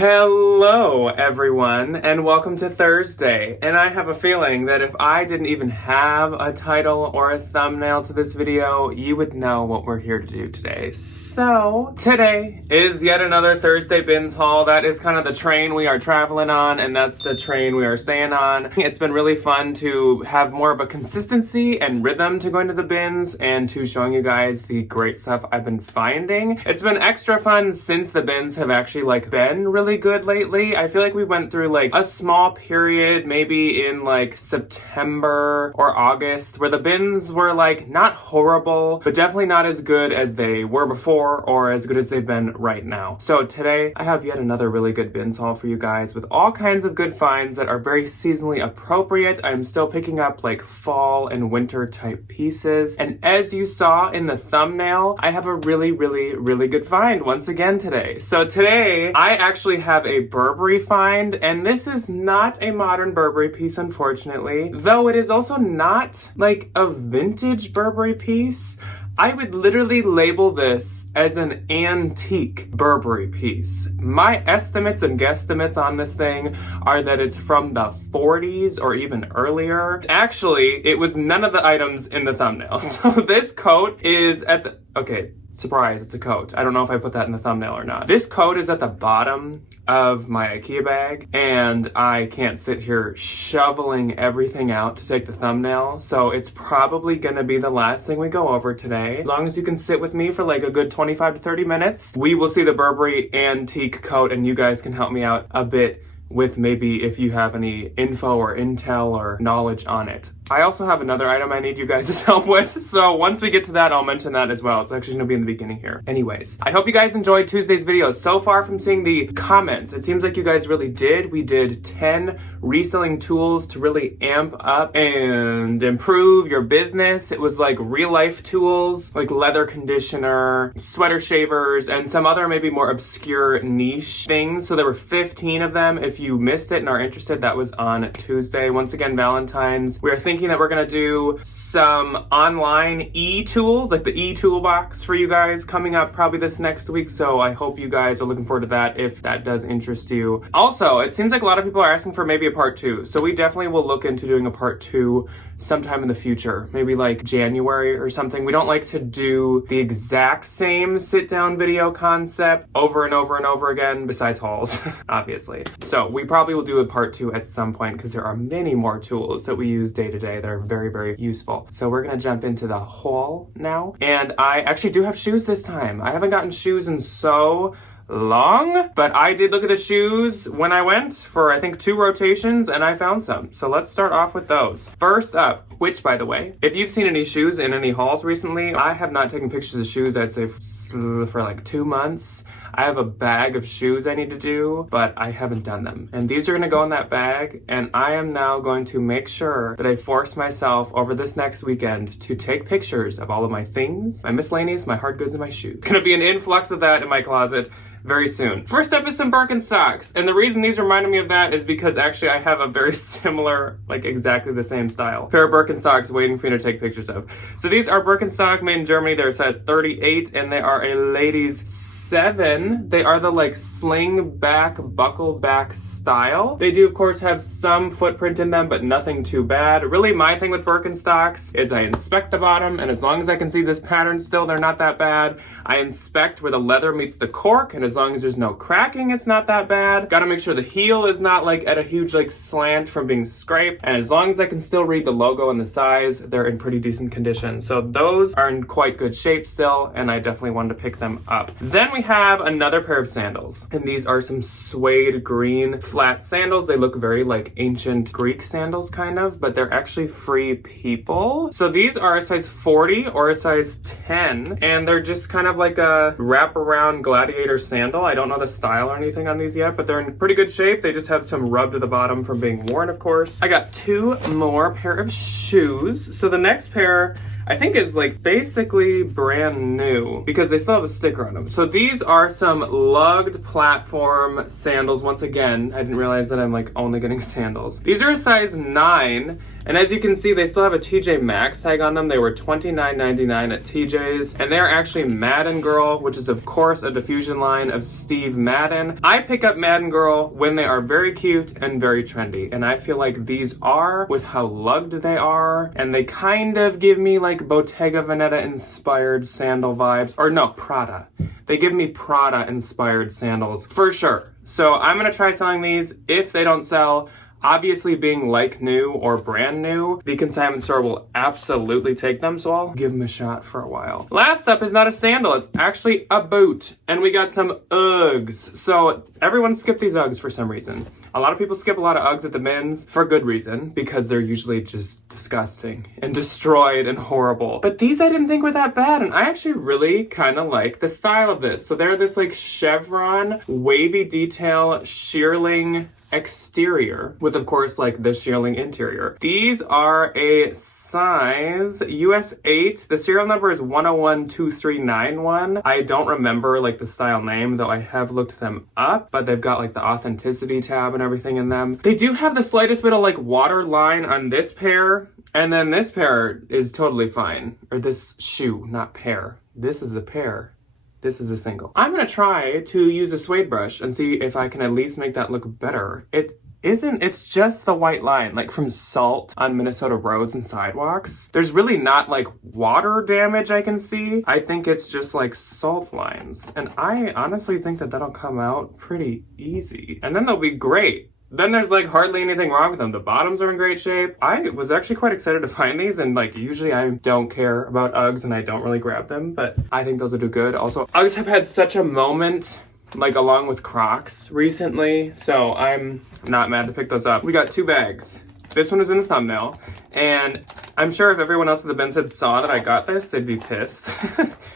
Hello everyone and welcome to Thursday. And I have a feeling that if I didn't even have a title or a thumbnail to this video, you would know what we're here to do today. So today is yet another Thursday bins haul. That is kind of the train we are traveling on, and that's the train we are staying on. It's been really fun to have more of a consistency and rhythm to going to the bins and to showing you guys the great stuff I've been finding. It's been extra fun since the bins have actually been really good lately. I feel like we went through a small period maybe in September or August where the bins were not horrible, but definitely not as good as they were before or as good as they've been right now. So today I have yet another really good bins haul for you guys with all kinds of good finds that are very seasonally appropriate. I'm still picking up fall and winter type pieces. And as you saw in the thumbnail, I have a really good find once again today. So today I actually have a Burberry find, and this is not a modern Burberry piece, unfortunately, though it is also not a vintage Burberry piece. I would literally label this as an antique Burberry piece. My estimates and guesstimates on this thing are that it's from the 40s or even earlier. Actually, it was none of the items in the thumbnail. So this coat is at the... Okay, surprise, it's a coat. I don't know if I put that in the thumbnail or not. This coat is at the bottom of my IKEA bag, and I can't sit here shoveling everything out to take the thumbnail, so it's probably gonna be the last thing we go over today. As long as you can sit with me for a good 25 to 30 minutes, we will see the Burberry antique coat, and you guys can help me out a bit with maybe if you have any info or intel or knowledge on it. I also have another item I need you guys' help with, so once we get to that, I'll mention that as well. It's actually gonna be in the beginning here. Anyways, I hope you guys enjoyed Tuesday's video. So far from seeing the comments, it seems like you guys really did. We did 10 reselling tools to really amp up and improve your business. It was real life tools, leather conditioner, sweater shavers, and some other maybe more obscure niche things. So there were 15 of them. If you missed it and are interested, that was on Tuesday. Once again, Valentines. We are thinking that we're gonna do some online e-tools, the e-toolbox for you guys coming up probably this next week. So I hope you guys are looking forward to that if that does interest you. Also, it seems like a lot of people are asking for maybe a part 2. So we definitely will look into doing a part 2 sometime in the future, maybe January or something. We don't like to do the exact same sit down video concept over and over and over again, besides hauls, obviously. So we probably will do a part 2 at some point because there are many more tools that we use day to day that are very useful. So we're gonna jump into the haul now. And I actually do have shoes this time. I haven't gotten shoes in so long, but I did look at the shoes when I went for I think 2 rotations and I found some. So let's start off with those. First up, which by the way, if you've seen any shoes in any hauls recently, I have not taken pictures of shoes I'd say for 2 months. I have a bag of shoes I need to do, but I haven't done them. And these are gonna go in that bag, and I am now going to make sure that I force myself over this next weekend to take pictures of all of my things, my miscellaneous, my hard goods, and my shoes. It's gonna be an influx of that in my closet very soon. First up is some Birkenstocks, and the reason these reminded me of that is because actually I have a very similar, exactly the same style pair of Birkenstocks waiting for me to take pictures of. So these are Birkenstock made in Germany. They're size 38, and they are a ladies 7. They are the sling back, buckle back style. They do of course have some footprint in them, but nothing too bad. Really my thing with Birkenstocks is I inspect the bottom, and as long as I can see this pattern still, they're not that bad. I inspect where the leather meets the cork, and as long as there's no cracking, it's not that bad. Gotta make sure the heel is not at a huge slant from being scraped, and as long as I can still read the logo and the size, they're in pretty decent condition. So those are in quite good shape still, and I definitely wanted to pick them up. Then we have another pair of sandals, and these are some suede green flat sandals. They look very ancient Greek sandals kind of, but they're actually Free People. So these are a size 40 or a size 10, and they're just kind of a wraparound gladiator sandal. I don't know the style or anything on these yet, but they're in pretty good shape. They just have some rub to the bottom from being worn, of course. I got 2 more pair of shoes. So the next pair I think is like basically brand new because they still have a sticker on them. So these are some lugged platform sandals. Once again, I didn't realize that I'm like only getting sandals. These are a size 9. And as you can see, they still have a TJ Maxx tag on them. They were $29.99 at TJ's. And they're actually Madden Girl, which is of course a diffusion line of Steve Madden. I pick up Madden Girl when they are very cute and very trendy. And I feel like these are, with how lugged they are. And they kind of give me like Bottega Veneta inspired sandal vibes. Or no, Prada. They give me Prada inspired sandals for sure. So I'm gonna try selling these. If they don't sell, obviously being like new or brand new, the consignment store will absolutely take them, so I'll give them a shot for a while. Last up is not a sandal, it's actually a boot. And we got some Uggs. So everyone skipped these Uggs for some reason. A lot of people skip a lot of Uggs at the bins for good reason, because they're usually just disgusting and destroyed and horrible. But these I didn't think were that bad, and I actually really kind of like the style of this. So they're this like chevron, wavy detail, shearling exterior with of course like the shearling interior. These are a size US 8. The serial number is 1012391. I don't remember like the style name, though I have looked them up, but they've got like the authenticity tab and everything in them. They do have the slightest bit of like water line on this pair, and then this pair is totally fine. Or this shoe, not pair. This is the pair. This is a single. I'm gonna try to use a suede brush and see if I can at least make that look better. It's just the white line, like from salt on Minnesota roads and sidewalks. There's really not like water damage I can see. I think it's just like salt lines. And I honestly think that that'll come out pretty easy. And then they'll be great. Then there's like hardly anything wrong with them. The bottoms are in great shape. I was actually quite excited to find these, and like usually I don't care about Uggs and I don't really grab them, but I think those will do good. Also, Uggs have had such a moment, like along with Crocs recently, so I'm not mad to pick those up. We got 2 bags. This one is in the thumbnail, and I'm sure if everyone else at the bins had saw that I got this, they'd be pissed.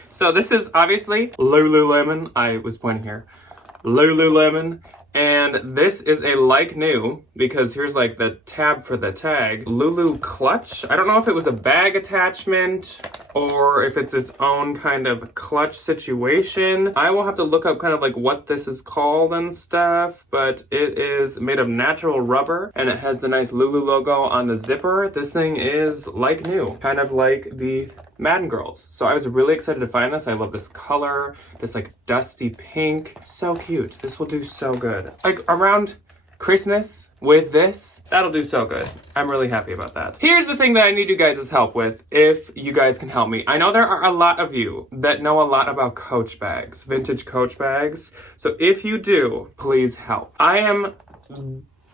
So this is obviously Lululemon. I was pointing here. Lululemon. And this is a like new, because here's like the tab for the tag. Lulu clutch. I don't know if it was a bag attachment or if it's its own kind of clutch situation. I will have to look up kind of like what this is called and stuff, but it is made of natural rubber and it has the nice Lulu logo on the zipper. This thing is like new, kind of like the Madden Girls. So I was really excited to find this. I love this color, this like dusty pink. So cute. This will do so good. Like around Christmas with this, that'll do so good. I'm really happy about that. Here's the thing that I need you guys' help with, if you guys can help me. I know there are a lot of you that know a lot about Coach bags, vintage Coach bags. So if you do, please help. I am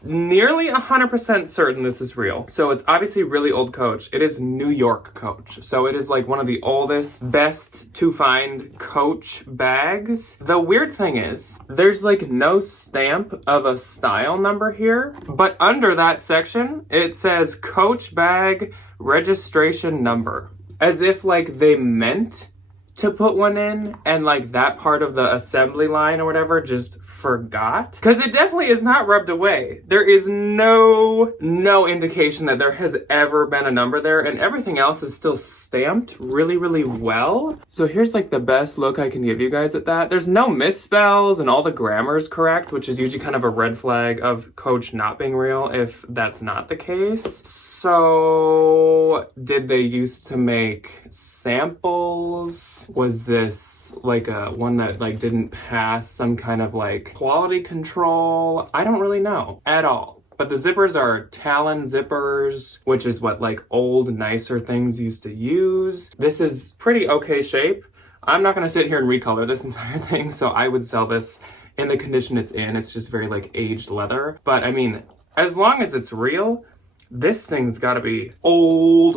nearly 100% certain this is real. So it's obviously really old Coach. It is New York Coach. So it is like one of the oldest, best to find Coach bags. The weird thing is, there's like no stamp of a style number here, but under that section, it says Coach bag registration number. As if like they meant to put one in and like that part of the assembly line or whatever just forgot, because it definitely is not rubbed away. There is no indication that there has ever been a number there, and everything else is still stamped really well. So here's like the best look I can give you guys at that. There's no misspells and all the grammar is correct, which is usually kind of a red flag of Coach not being real if that's not the case. So did they used to make samples? Was this like a one that like didn't pass some kind of like quality control? I don't really know at all. But the zippers are Talon zippers, which is what like old, nicer things used to use. This is pretty okay shape. I'm not gonna sit here and recolor this entire thing, so I would sell this in the condition it's in. It's just very like aged leather. But I mean, as long as it's real, this thing's gotta be old.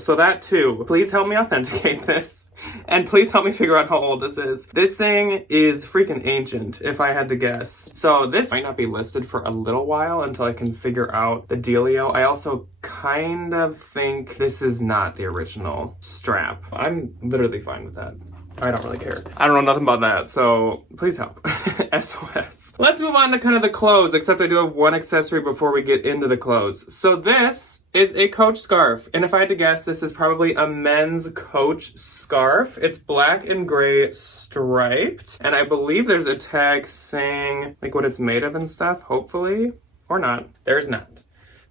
So that too, please help me authenticate this. And please help me figure out how old this is. This thing is freaking ancient, if I had to guess. So this might not be listed for a little while until I can figure out the dealio. I also kind of think this is not the original strap. I'm literally fine with that. I don't really care. I don't know nothing about that, so please help. SOS. Let's move on to kind of the clothes, except I do have one accessory before we get into the clothes. So this is a Coach scarf, and if I had to guess, this is probably a men's Coach scarf. It's black and gray striped, and I believe there's a tag saying like what it's made of and stuff, hopefully, or not. There's not.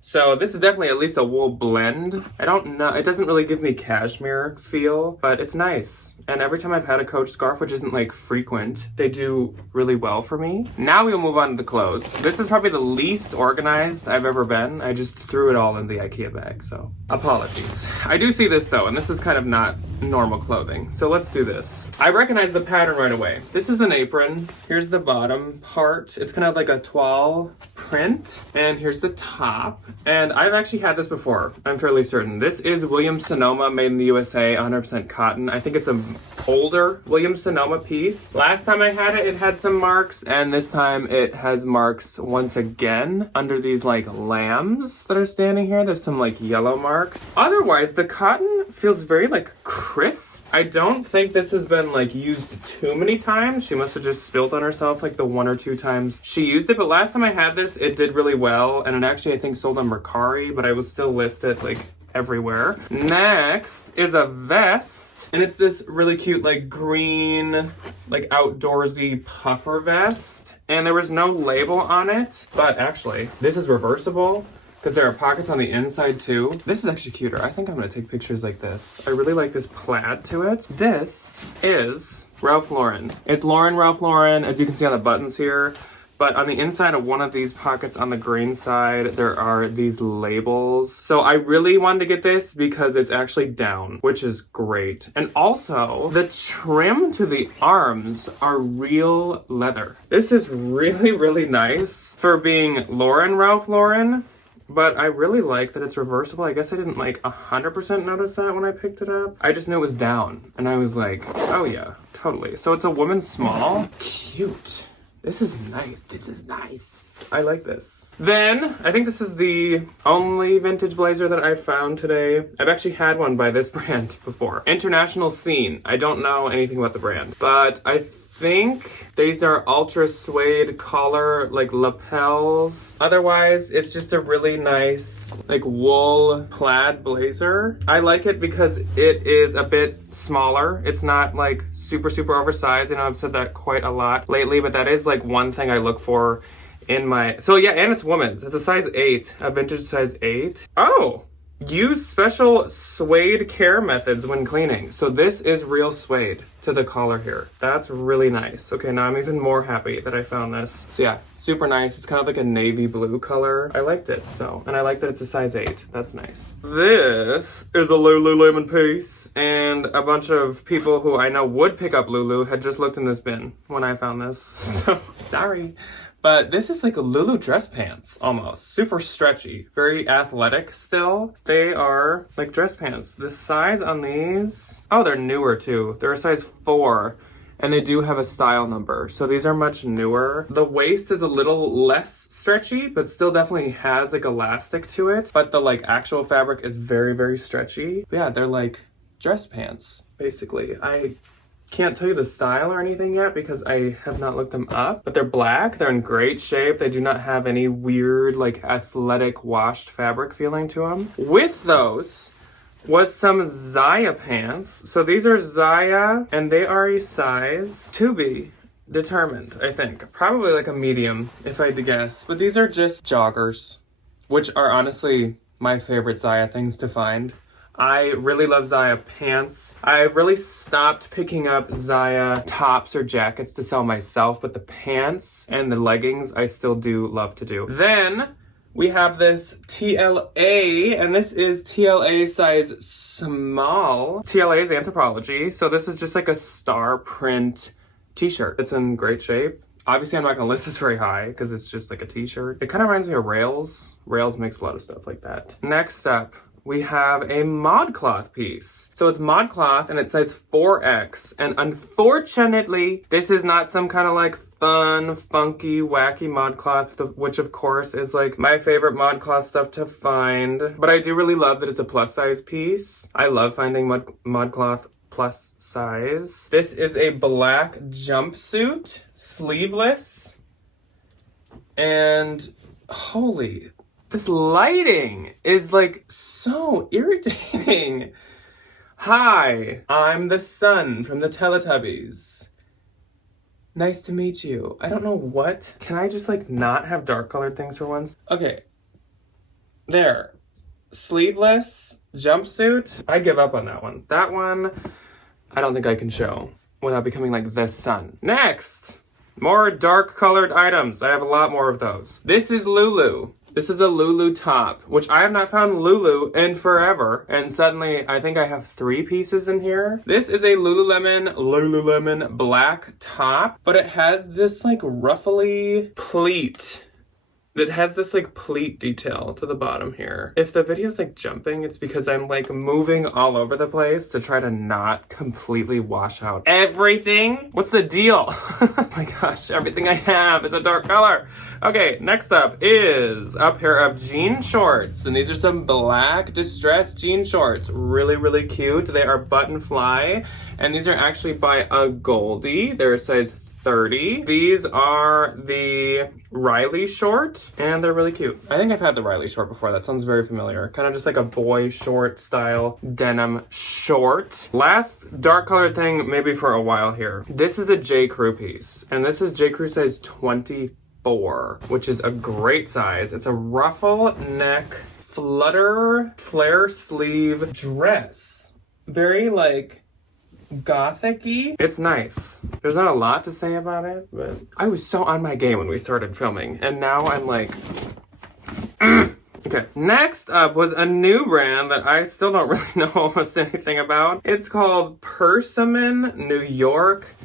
So this is definitely at least a wool blend. I don't know, it doesn't really give me cashmere feel, but it's nice. And every time I've had a Coach scarf, which isn't like frequent, they do really well for me. Now we'll move on to the clothes. This is probably the least organized I've ever been. I just threw it all in the IKEA bag, so apologies. I do see this though, and this is kind of not normal clothing. So let's do this. I recognize the pattern right away. This is an apron. Here's the bottom part. It's kind of like a toile print. And here's the top. And I've actually had this before, I'm fairly certain. This is Williams-Sonoma, made in the USA, 100% cotton. I think it's an older Williams-Sonoma piece. Last time I had it, it had some marks, and this time it has marks once again under these like lambs that are standing here. There's some like yellow marks. Otherwise, the cotton feels very like crisp. I don't think this has been like used too many times. She must have just spilled on herself like the 1 or 2 times she used it, but last time I had this, it did really well, and it actually I think sold on Mercari, but I will still list it like everywhere. Next is a vest, and it's this really cute like green like outdoorsy puffer vest, and there was no label on it, but actually this is reversible because there are pockets on the inside too. This is actually cuter. I think I'm gonna take pictures like this. I really like this plaid to it. This is Ralph Lauren. It's Ralph Lauren, as you can see on the buttons here. But on the inside of one of these pockets on the green side, there are these labels. So I really wanted to get this because it's actually down, which is great. And also, the trim to the arms are real leather. This is really, really nice for being Ralph Lauren. But I really like that it's reversible. I guess I didn't like 100% notice that when I picked it up. I just knew it was down. And I was like, oh yeah, totally. So it's a woman's small. Cute. This is nice. This is nice. I like this. Then, I think this is the only vintage blazer that I've found today. I've actually had one by this brand before. International Scene. I don't know anything about the brand, but I think these are ultra suede collar like lapels. Otherwise, it's just a really nice like wool plaid blazer. I like it because it is a bit smaller. It's not like super oversized. I know I've said that quite a lot lately, but that is like one thing I look for in my, so yeah, and it's women's. It's a size 8, a vintage size 8. Oh, use special suede care methods when cleaning. So this is real suede to the collar here. That's really nice. Okay, now I'm even more happy that I found this. So yeah, super nice. It's kind of like a navy blue color. I liked it, so. And I like that it's a size 8. That's nice. This is a Lululemon piece, and a bunch of people who I know would pick up Lulu had just looked in this bin when I found this. So, sorry. But this is like a Lulu dress pants, almost. Super stretchy, very athletic still. They are like dress pants. The size on these, oh, they're newer too. They're a size 4, and they do have a style number. So these are much newer. The waist is a little less stretchy, but still definitely has like elastic to it. But the like actual fabric is very stretchy. But yeah, they're like dress pants, basically. I can't tell you the style or anything yet because I have not looked them up, but they're black. They're in great shape. They do not have any weird like athletic washed fabric feeling to them. With those was some Zaya pants. So these are Zaya, and they are a size to be determined, I think. Probably like a medium if I had to guess, but these are just joggers, which are honestly my favorite Zaya things to find. I really love Zaya pants. I've really stopped picking up Zaya tops or jackets to sell myself, but the pants and the leggings I still do love to do. Then we have this TLA, and this is TLA size small. TLA is Anthropologie, so this is just like a star print t-shirt. It's in great shape. Obviously, I'm not gonna list this very high because it's just like a t-shirt. It kind of reminds me of Rails. Rails makes a lot of stuff like that. Next up, we have a ModCloth piece. So it's ModCloth and it says 4X. And unfortunately, this is not some kind of like fun, funky, wacky ModCloth, which of course is like my favorite ModCloth stuff to find. But I do really love that it's a plus size piece. I love finding ModCloth plus size. This is a black jumpsuit, sleeveless. And holy, this lighting is like so irritating. Hi, I'm the sun from the Teletubbies. Nice to meet you. I don't know what. Can I just like not have dark colored things for once? Okay. There. Sleeveless jumpsuit. I give up on that one. That one, I don't think I can show without becoming like the sun. Next, more dark colored items. I have a lot more of those. This is Lulu. This is a Lulu top, which I have not found Lulu in forever. And suddenly, I think I have 3 pieces in here. This is a Lululemon black top, but it has this like ruffly pleat. It has this like pleat detail to the bottom here. If the video's like jumping, it's because I'm like moving all over the place to try to not completely wash out everything. What's the deal? Oh my gosh, everything I have is a dark color. Okay, next up is a pair of jean shorts. And these are some black distressed jean shorts. Really, really cute. They are button fly. And these are actually by a Goldie. They're a size 30. These are the Riley short, and they're really cute. I think I've had the Riley short before. That sounds very familiar. Kind of just like a boy short style denim short. Last dark colored thing, maybe for a while here. This is a J. Crew piece, and this is J. Crew size 24, which is a great size. It's a ruffle neck, flare sleeve dress. Very like gothic-y. It's nice. There's not a lot to say about it, but I was so on my game when we started filming, and now I'm like, okay. Next up was a new brand that I still don't really know almost anything about. It's called Persimmon New York.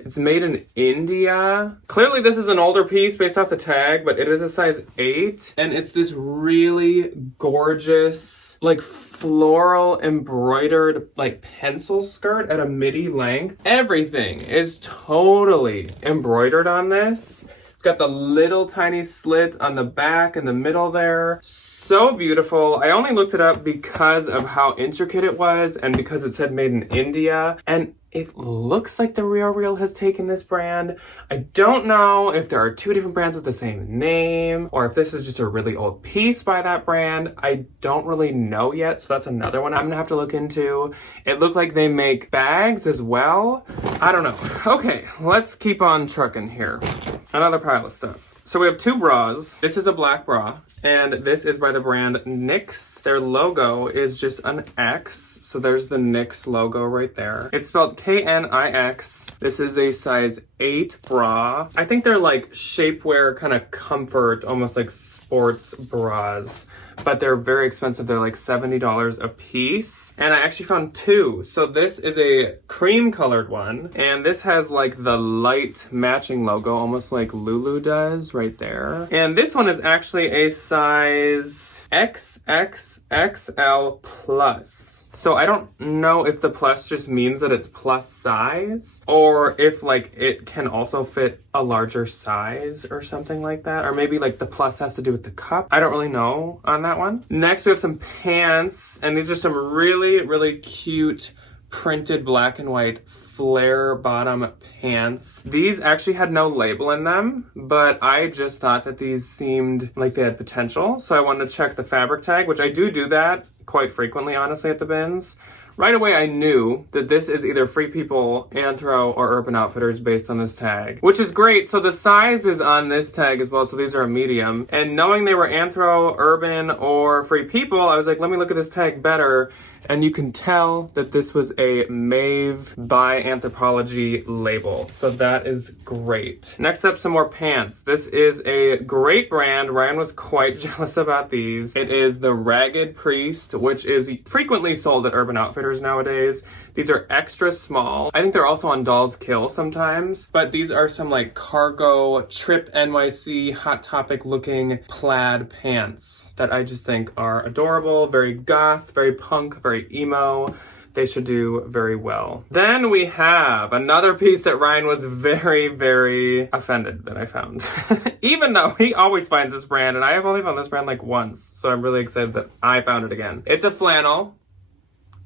It's made in India. Clearly this is an older piece based off the tag, but it is a size 8. And it's this really gorgeous, like floral embroidered like pencil skirt at a midi length. Everything is totally embroidered on this. It's got the little tiny slit on the back and the middle there. So beautiful. I only looked it up because of how intricate it was and because it said made in India. And it looks like the RealReal has taken this brand. I don't know if there are 2 different brands with the same name or if this is just a really old piece by that brand. I don't really know yet, so that's another one I'm gonna have to look into. It looked like they make bags as well. I don't know. Okay, let's keep on trucking here. Another pile of stuff. So we have 2 bras. This is a black bra, and this is by the brand NYX. Their logo is just an X, so there's the NYX logo right there. It's spelled K-N-I-X. This is a size 8 bra. I think they're like shapewear, kind of comfort, almost like sports bras. But they're very expensive. They're like $70 a piece. And I actually found 2. So this is a cream colored one. And this has like the light matching logo, almost like Lulu does right there. And this one is actually a size XXXL plus. So I don't know if the plus just means that it's plus size or if like it can also fit a larger size or something like that. Or maybe like the plus has to do with the cup. I don't really know on that one. Next we have some pants, and these are some really, really cute printed black and white flare bottom pants. These actually had no label in them, but I just thought that these seemed like they had potential. So I wanted to check the fabric tag, which I do that quite frequently, honestly, at the bins. Right away, I knew that this is either Free People, Anthro, or Urban Outfitters based on this tag, which is great. So the size is on this tag as well, so these are a medium. And knowing they were Anthro, Urban, or Free People, I was like, let me look at this tag better. And you can tell that this was a Maeve by Anthropologie label. So that is great. Next up, some more pants. This is a great brand. Ryan was quite jealous about these. It is the Ragged Priest, which is frequently sold at Urban Outfitters nowadays. These are extra small. I think they're also on Doll's Kill sometimes, but these are some like cargo Trip NYC Hot Topic looking plaid pants that I just think are adorable, very goth, very punk, very emo. They should do very well. Then we have another piece that Ryan was very, very offended that I found. Even though he always finds this brand, and I have only found this brand like once, so I'm really excited that I found it again. It's a flannel.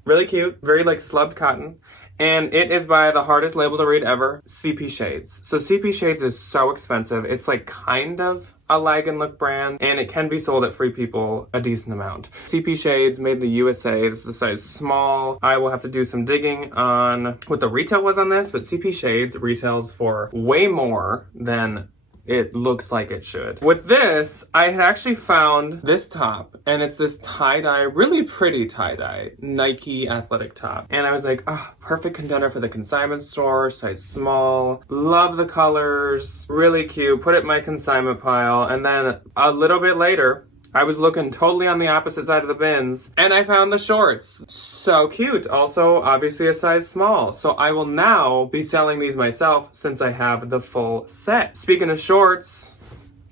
Really cute, very like slubbed cotton. And it is by the hardest label to read ever, CP Shades. So CP Shades is so expensive. It's like kind of a lag and look brand, and it can be sold at Free People a decent amount. CP Shades, made in the USA. This is a size small. I will have to do some digging on what the retail was on this, but CP Shades retails for way more than it looks like it should. With this, I had actually found this top, and it's this tie-dye, really pretty tie-dye Nike athletic top. And I was like, oh, perfect contender for the consignment store, size small. Love the colors, really cute. Put it in my consignment pile. And then a little bit later, I was looking totally on the opposite side of the bins, and I found the shorts. So cute. Also, obviously a size small. So I will now be selling these myself since I have the full set. Speaking of shorts,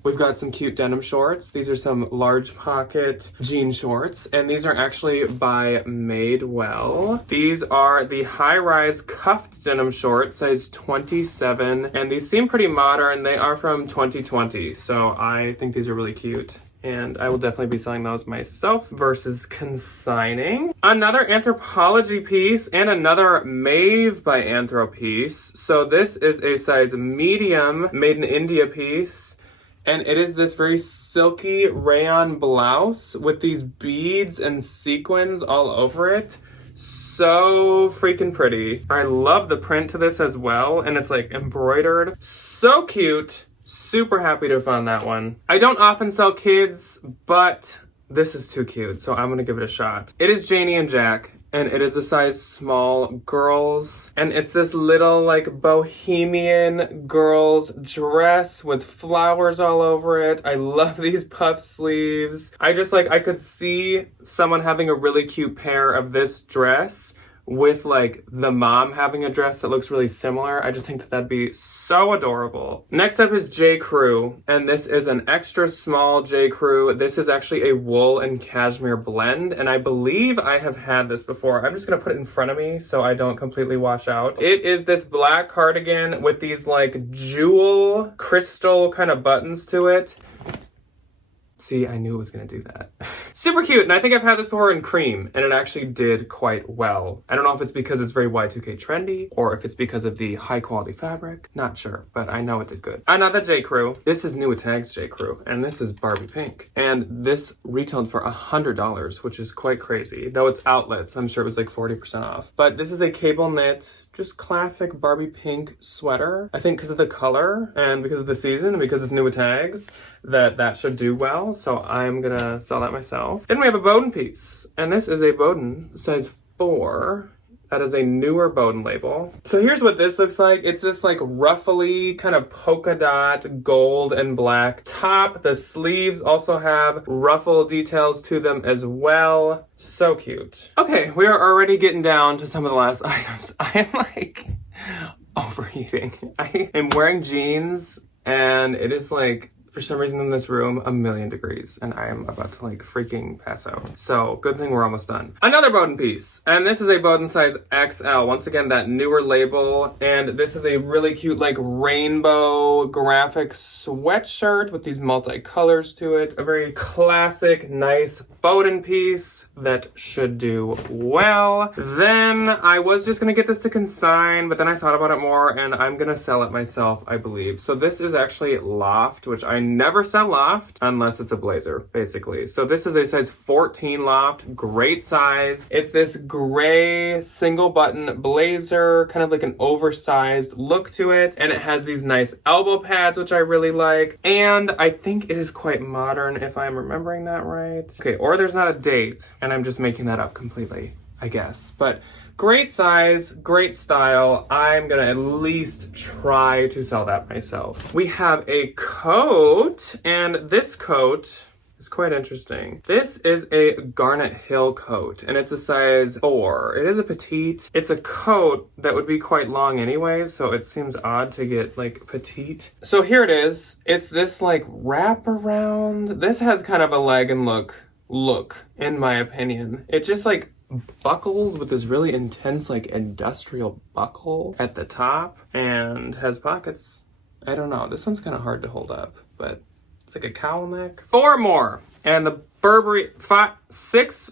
we've got some cute denim shorts. These are some large pocket jean shorts, and these are actually by Madewell. These are the high-rise cuffed denim shorts, size 27, and these seem pretty modern. They are from 2020, so I think these are really cute. And I will definitely be selling those myself versus consigning. Another Anthropologie piece and another Maeve by Anthro piece. So this is a size medium made in India piece. And it is this very silky rayon blouse with these beads and sequins all over it. So freaking pretty. I love the print to this as well. And it's like embroidered. So cute. Super happy to have found that one. I don't often sell kids, but this is too cute, so I'm gonna give it a shot. It is Janie and Jack, and it is a size small girls, and it's this little like bohemian girls dress with flowers all over it. I love these puff sleeves. I could see someone having a really cute pair of this dress with like the mom having a dress that looks really similar. I just think that that'd be so adorable. Next up is J. Crew, and this is an extra small J. Crew. This is actually a wool and cashmere blend, and I believe I have had this before. I'm just gonna put it in front of me so I don't completely wash out. It is this black cardigan with these like jewel crystal kind of buttons to it. See, I knew it was gonna do that. Super cute, and I think I've had this before in cream, and it actually did quite well. I don't know if it's because it's very Y2K trendy, or if it's because of the high quality fabric. Not sure, but I know it did good. Another J. Crew. This is New Tags J. Crew, and this is Barbie Pink. And this retailed for $100, which is quite crazy. Though it's outlets, I'm sure it was like 40% off. But this is a cable knit, just classic Barbie Pink sweater. I think because of the color, and because of the season, and because it's New Tags, that should do well. So I'm gonna sell that myself. Then we have a Bowden piece, and this is a Bowden size 4. That is a newer Bowden label. So here's what this looks like. It's this like ruffly kind of polka dot gold and black top. The sleeves also have ruffle details to them as well. So cute. Okay, we are already getting down to some of the last items. I am like overheating. I am wearing jeans, and it is like, for some reason in this room, 1,000,000 degrees, and I am about to like freaking pass out. So good thing we're almost done. Another Bowden piece, and this is a Bowden size XL. Once again, that newer label, and this is a really cute like rainbow graphic sweatshirt with these multi-colors to it. A very classic, nice Bowden piece that should do well. Then I was just gonna get this to consign, but then I thought about it more, and I'm gonna sell it myself, I believe. So this is actually Loft, which I never sell Loft unless it's a blazer, basically. So this is a size 14 Loft, great size. It's this gray single button blazer, kind of like an oversized look to it. And it has these nice elbow pads, which I really like. And I think it is quite modern, if I'm remembering that right. Okay, or there's not a date, and I'm just making that up completely, I guess. But great size, great style. I'm gonna at least try to sell that myself. We have a coat, and this coat is quite interesting. This is a Garnet Hill coat, and it's a size 4. It is a petite. It's a coat that would be quite long anyways, so it seems odd to get like petite. So here it is. It's this like wrap around. This has kind of a leg and look, in my opinion. It just like buckles with this really intense like industrial buckle at the top and has pockets. I don't know, this one's kind of hard to hold up, but It's like a cowl neck. 4 more. And the Burberry, 6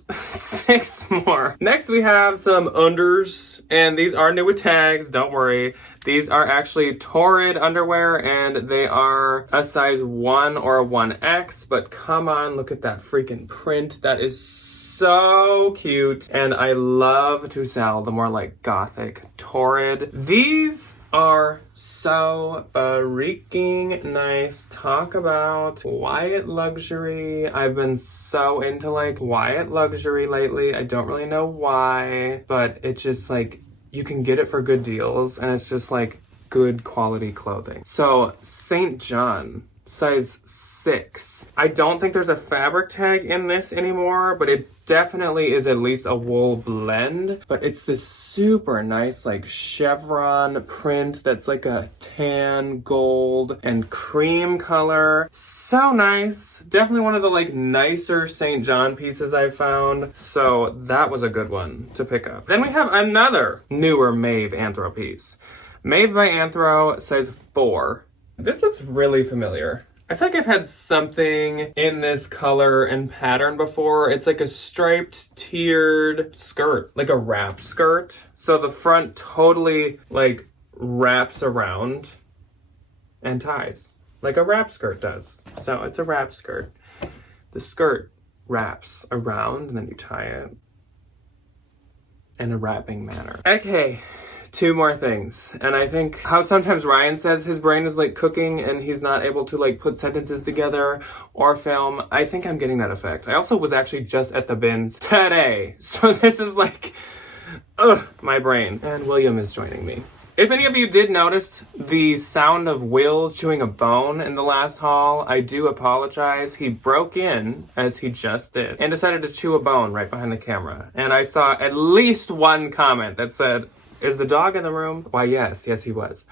more. Next we have some unders, and these are new with tags, don't worry. These are actually Torrid underwear, and they are a size 1 or a 1X, but come on, look at that freaking print. That is so cute, and I love to sell the more like gothic Torrid. These are so freaking nice. Talk about quiet luxury. I've been so into like quiet luxury lately. I don't really know why, but it's just like you can get it for good deals, and it's just like good quality clothing. So St. John, size 6. I don't think there's a fabric tag in this anymore, but it definitely is at least a wool blend. But it's this super nice like chevron print that's like a tan, gold, and cream color. So nice. Definitely one of the like nicer St. John pieces I've found. So that was a good one to pick up. Then we have another newer Maeve Anthro piece. Maeve by Anthro, size 4. This looks really familiar. I feel like I've had something in this color and pattern before. It's like a striped, tiered skirt, like a wrap skirt. So the front totally like wraps around and ties, like a wrap skirt does. So it's a wrap skirt. The skirt wraps around and then you tie it in a wrapping manner. Okay. 2 more things. And I think how sometimes Ryan says his brain is like cooking and he's not able to like put sentences together or film. I think I'm getting that effect. I also was actually just at the bins today. So this is like, my brain. And William is joining me. If any of you did notice the sound of Will chewing a bone in the last haul, I do apologize. He broke in, as he just did, and decided to chew a bone right behind the camera. And I saw at least one comment that said, "Is the dog in the room?" Why, yes, he was.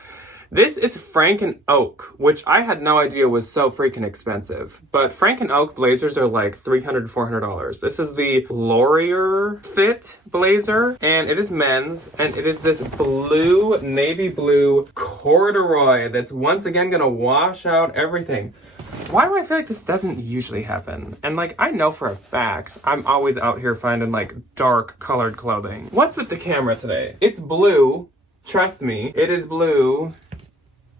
This is Frank and Oak, which I had no idea was so freaking expensive. But Frank and Oak blazers are like $300, $400. This is the Laurier Fit blazer, and it is men's, and it is this blue, navy blue corduroy that's once again gonna wash out everything. Why do I feel like this doesn't usually happen? And like, I know for a fact, I'm always out here finding like dark colored clothing. What's with the camera today? It's blue. Trust me, it is blue.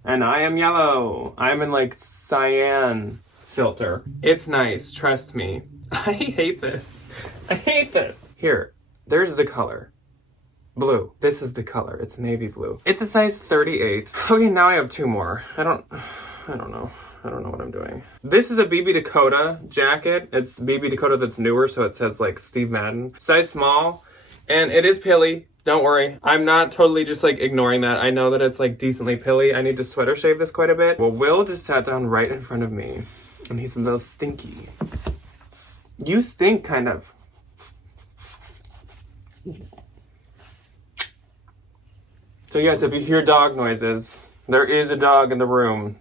And I am yellow. I'm in like cyan filter. It's nice, trust me. I hate this. I hate this. Here, there's the color. Blue. This is the color. It's navy blue. It's a size 38. Okay, now I have 2 more. I don't know. I don't know what I'm doing. This is a BB Dakota jacket. It's BB Dakota that's newer, so it says like Steve Madden. Size small, and it is pilly. Don't worry. I'm not totally just like ignoring that. I know that it's like decently pilly. I need to sweater shave this quite a bit. Well, Will just sat down right in front of me, and he's a little stinky. You stink, kind of. So yes, if you hear dog noises, there is a dog in the room.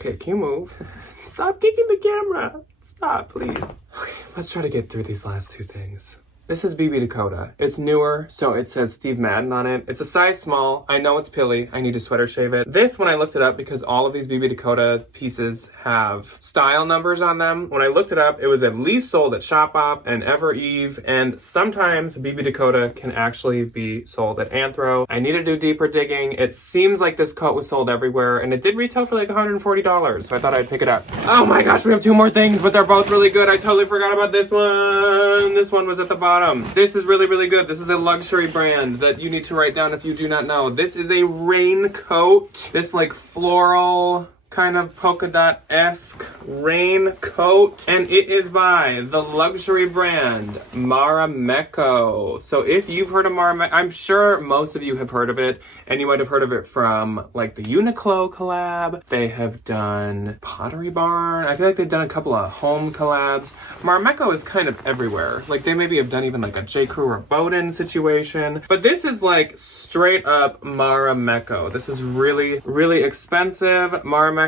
Okay, can you move? Stop kicking the camera. Stop, please. Okay, let's try to get through these last 2 things. This is BB Dakota. It's newer, so it says Steve Madden on it. It's a size small. I know it's pilly. I need to sweater shave it. This, when I looked it up, because all of these BB Dakota pieces have style numbers on them, when I looked it up, it was at least sold at Shopbop and Ever Eve, and sometimes BB Dakota can actually be sold at Anthro. I need to do deeper digging. It seems like this coat was sold everywhere, and it did retail for like $140, so I thought I'd pick it up. Oh my gosh, we have 2 more things, but they're both really good. I totally forgot about this one. This one was at the bottom. This is really, really good. This is a luxury brand that you need to write down if you do not know. This is a raincoat. This like floral kind of polka dot-esque raincoat, and it is by the luxury brand Marimekko. So if you've heard of Marimekko, I'm sure most of you have heard of it, and you might have heard of it from like the Uniqlo collab. They have done Pottery Barn. I feel like they've done a couple of home collabs. Marimekko is kind of everywhere. Like they maybe have done even like a J. Crew or Bowden situation, but this is like straight up Marimekko. This is really, really expensive. Marimekko,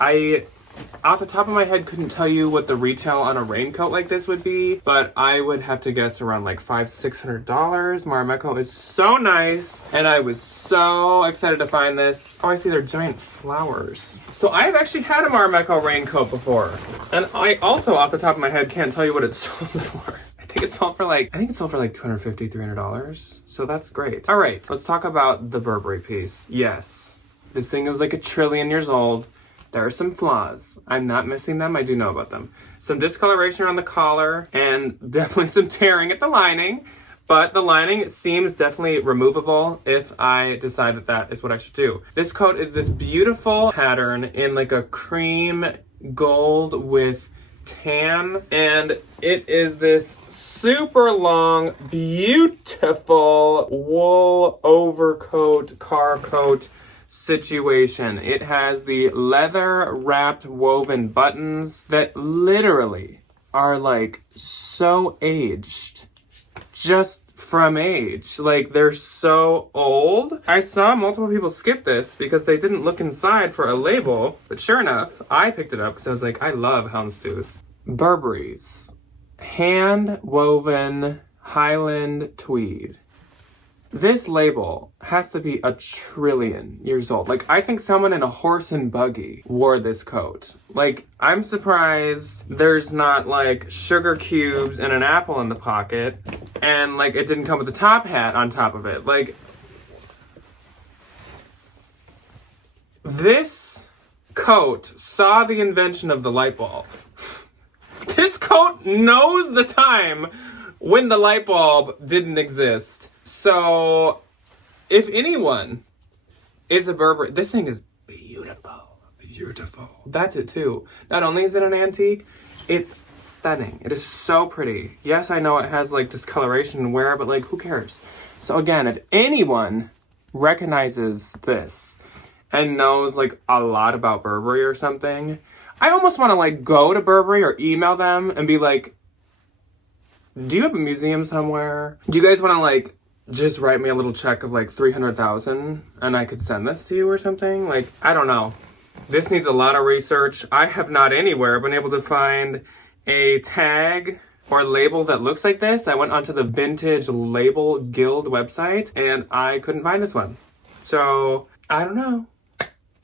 I Off the top of my head, couldn't tell you what the retail on a raincoat like this would be, but I would have to guess around like $500-600. Marimekko is so nice, and I was so excited to find this. Oh, I see they're giant flowers. So I've actually had a Marimekko raincoat before, and I also, off the top of my head, can't tell you what it sold for. I think it sold for like $250-300. So that's great. All right, let's talk about the Burberry piece. Yes, this thing is like 1 trillion years old. There are some flaws. I'm not missing them. I do know about them. Some discoloration around the collar and definitely some tearing at the lining. But the lining seems definitely removable if I decide that that is what I should do. This coat is this beautiful pattern in like a cream gold with tan. And it is this super long, beautiful wool overcoat, car coat situation. It has the leather wrapped woven buttons that literally are like so aged just from age. Like they're so old. I saw multiple people skip this because they didn't look inside for a label, but sure enough, I picked it up because I was like, I love houndstooth. Burberry's hand woven Highland tweed. This label has to be 1 trillion years old. Like, I think someone in a horse and buggy wore this coat. Like, I'm surprised there's not, like, sugar cubes and an apple in the pocket, and, like, it didn't come with a top hat on top of it. Like, this coat saw the invention of the light bulb. This coat knows the time when the light bulb didn't exist. So, if anyone is a Burberry, this thing is beautiful, beautiful. That's it too. Not only is it an antique, it's stunning. It is so pretty. Yes, I know it has like discoloration and wear, but like who cares? So again, if anyone recognizes this and knows like a lot about Burberry or something, I almost want to like go to Burberry or email them and be like, do you have a museum somewhere? Do you guys want to like just write me a little check of like 300,000 and I could send this to you or something? Like, I don't know. This needs a lot of research. I have not anywhere been able to find a tag or label that looks like this. I went onto the Vintage Label Guild website and I couldn't find this one. So, I don't know.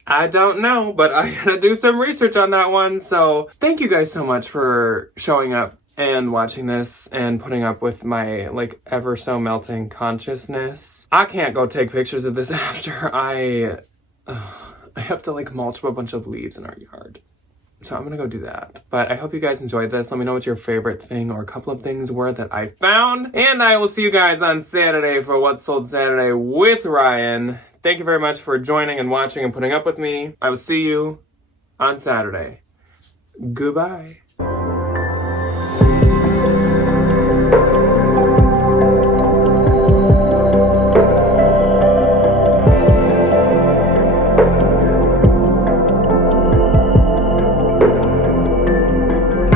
I don't know, but I gotta do some research on that one. So, thank you guys so much for showing up and watching this and putting up with my like ever so melting consciousness. I can't go take pictures of this after I have to like mulch up a bunch of leaves in our yard. So I'm gonna go do that. But I hope you guys enjoyed this. Let me know what your favorite thing or a couple of things were that I found. And I will see you guys on Saturday for What Sold Saturday with Ryan. Thank you very much for joining and watching and putting up with me. I will see you on Saturday. Goodbye.